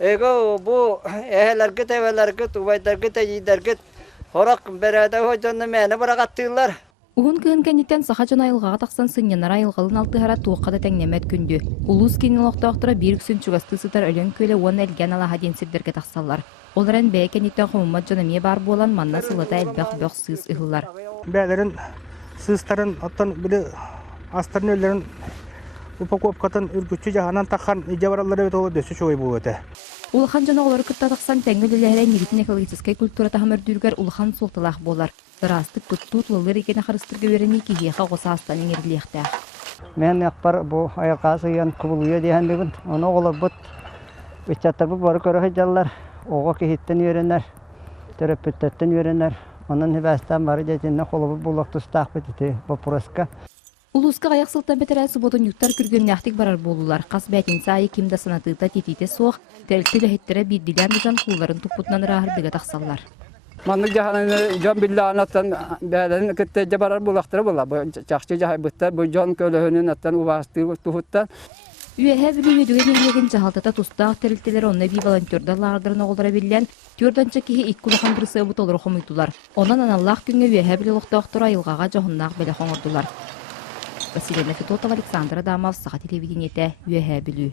Ego bu ehelergit evelergit ubaydargit eyidargit horak berede hocanı meni bırakattılar. Уһун кыын кэнниттен саха жана айылгаға тахсан сыннянара айылгалын алтыхара туоккада теңнемет күндү. Улус кинилоктоохтора бир күсүн чугасты сытар өлөн көле уон элген алаха ден сирдерге тахсаллар. Оларан бээ кэнниттен хомумат жана мие бар болан манна сылата элбэх-бөх сыз ыһыллар. Бәлерин сыстарын оттан бири астарын өллөрүн упакопкатын үргүччү жаһанан таккан ижабаралары бет олор дөсү чой болута. Улахан жана олары кытта тахсан теңгөлөлөрө нигитин экологический культура тахамырдүргөр улахан султалах болар. Растык туттут лылыр екені қарыстырғы верені кейеға қоса астан еңерліяқта. Мен яқпар бұл аяқа сыйын күбілуе дейіндігін. Оны олар бұд үтчаттар бұл бары көрі жаллар. Оға кейттен өренер, төрөппүттеттен өренер. Onun hibastan bari jejinne qolubu bulaq tustaq bititi bu proska. Улуска аяқ сылтан бетерәсі бодын юттар күрген яқтик барар болулар. Қас бәтін сайы кемді санатыта тетите соқ, тәрілтілі хеттері бидділер мүзан құлларын тұппутнан рағырдыға тақсалар. Манны жаһаны жан биллан аттан бәлен китте жабарар булактыры була. Бу чакчы жаһай буттар бу жан көлөһүнүн аттан убасты тухутта. Үйәһә билүдүген еңлеген жаһалтата тустақ тәрілтелер онны би волонтердар лағырдарын оғылдара билен, түрданча кеһи иккулахан бірсі бұтолыр қомыйтулар. Онан аналлах күнге үйәһә билуқтақтыра айылғаға жоғыннақ бәлі қоңырдулар. Василий Нафитотов, Александр Адамов, Саха телевидениете, үйәһә билүү.